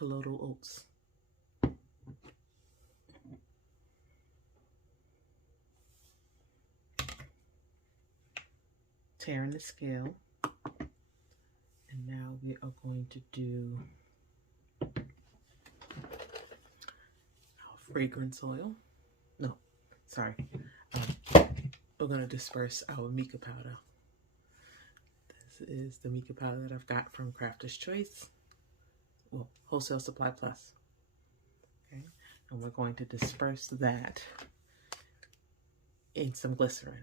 colloidal oats. Tearing the scale. And now we are going to do our fragrance oil. No, sorry. We're going to disperse our mica powder. This is the mica powder that I've got from Crafter's Choice. Well, Wholesale Supply Plus. Okay, and we're going to disperse that in some glycerin.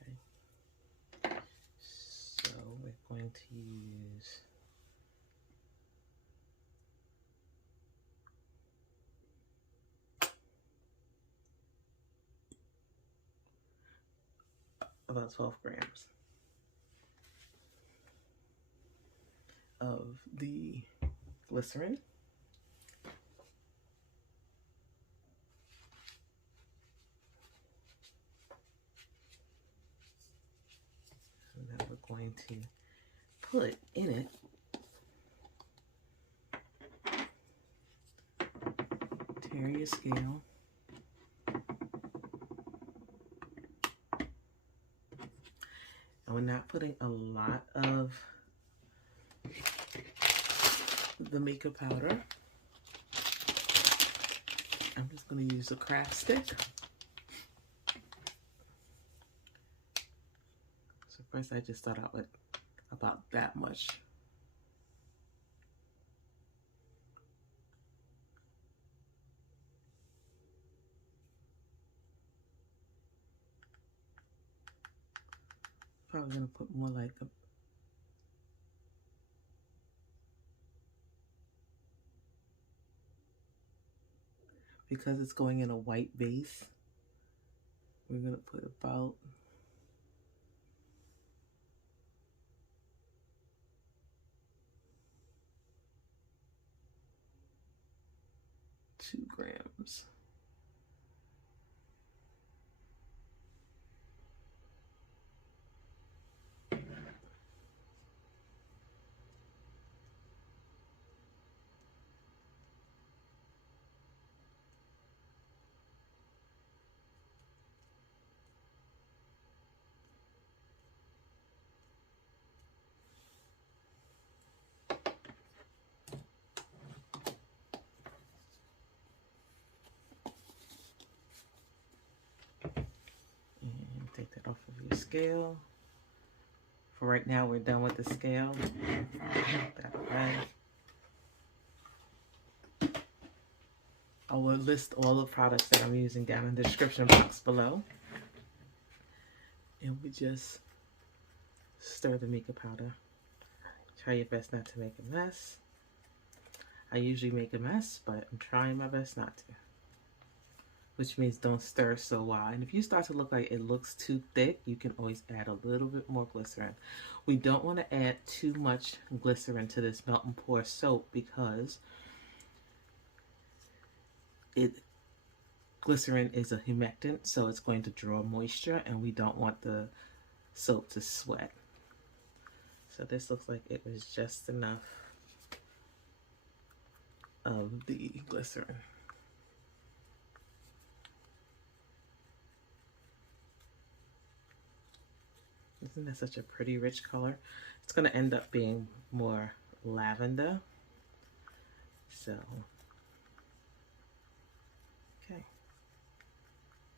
Okay, so we're going to use about 12 grams of the glycerin. And then we're going to put in it tear your scale. And we're not putting a lot of the mica powder. I'm just going to use a craft stick. So first I just start out with about that much. Probably going to put more like a because it's going in a white base, we're going to put about two grams. And take that off of your scale. For right now, we're done with the scale. That away. I will list all the products that I'm using down in the description box below. And we just stir the mica powder. Try your best not to make a mess. I usually make a mess, but I'm trying my best not to. Which means don't stir so wild. And if you start to look like it looks too thick, you can always add a little bit more glycerin. We don't want to add too much glycerin to this melt and pour soap because glycerin is a humectant, so it's going to draw moisture, and we don't want the soap to sweat. So this looks like it was just enough of the glycerin. Isn't that such a pretty rich color? It's going to end up being more lavender. So, okay.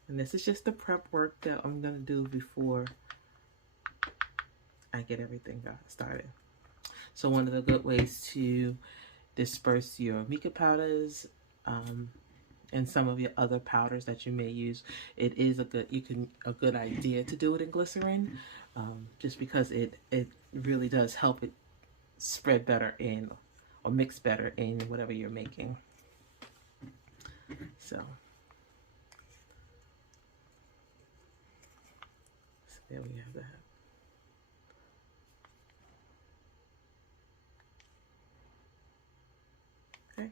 And this is just the prep work that I'm going to do before I get everything started. So one of the good ways to disperse your mica powders and some of your other powders that you may use, it is a good idea to do it in glycerin, just because it really does help it spread better in or mix better in whatever you're making. So there we have that. Okay.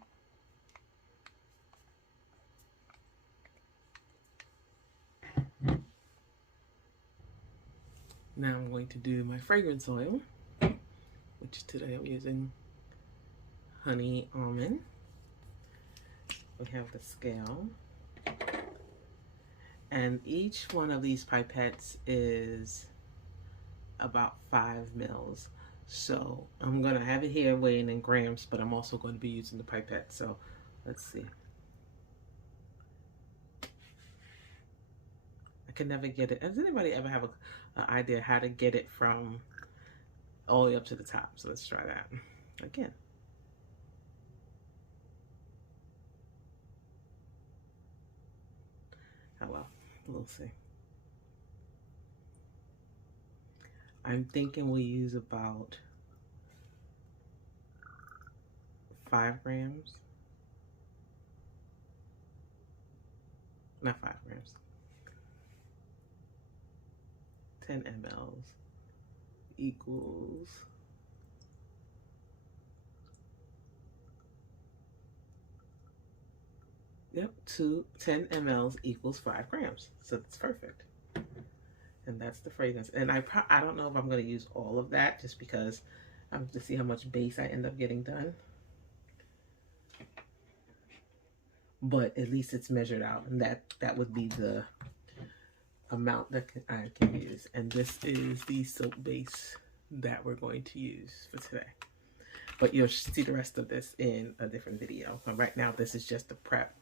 Now I'm going to do my fragrance oil, which today I'm using honey almond. We have the scale. And each one of these pipettes is about 5 mils. So I'm going to have it here weighing in grams, but I'm also going to be using the pipette. So let's see. I can never get it. Does anybody ever have an idea how to get it from all the way up to the top? So let's try that again. Oh well, we'll see. I'm thinking we use about 5 grams. Not 5 grams. 10 mLs equals yep, 10 mLs equals 5 grams. So that's perfect. And that's the fragrance. And I don't know if I'm going to use all of that just because I'm to see how much base I end up getting done. But at least it's measured out, and that would be the amount that I can use. And this is the soap base that we're going to use for today. But you'll see the rest of this in a different video. Right now, this is just the prep.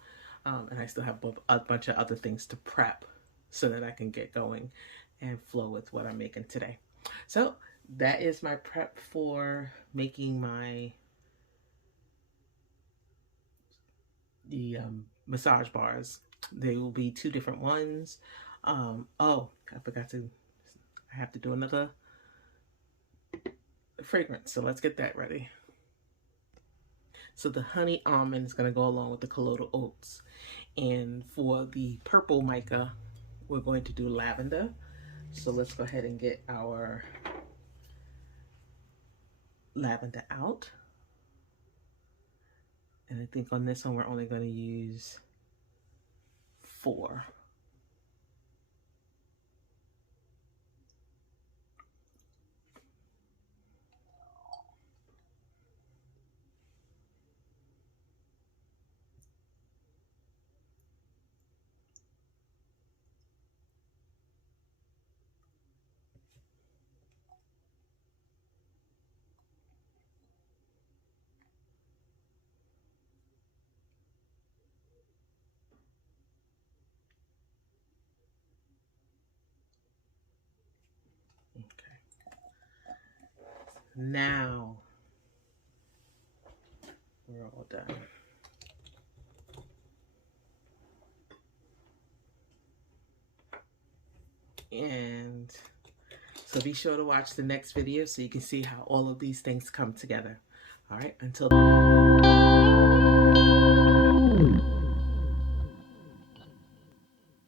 And I still have a bunch of other things to prep so that I can get going and flow with what I'm making today. So that is my prep for making the massage bars. They will be 2 different ones. Oh, I have to do another fragrance. So let's get that ready. So the honey almond is going to go along with the colloidal oats. And for the purple mica, we're going to do lavender. So let's go ahead and get our lavender out. And I think on this one, we're only going to use 4. Now we're all done. And so be sure to watch the next video so you can see how all of these things come together. All right, until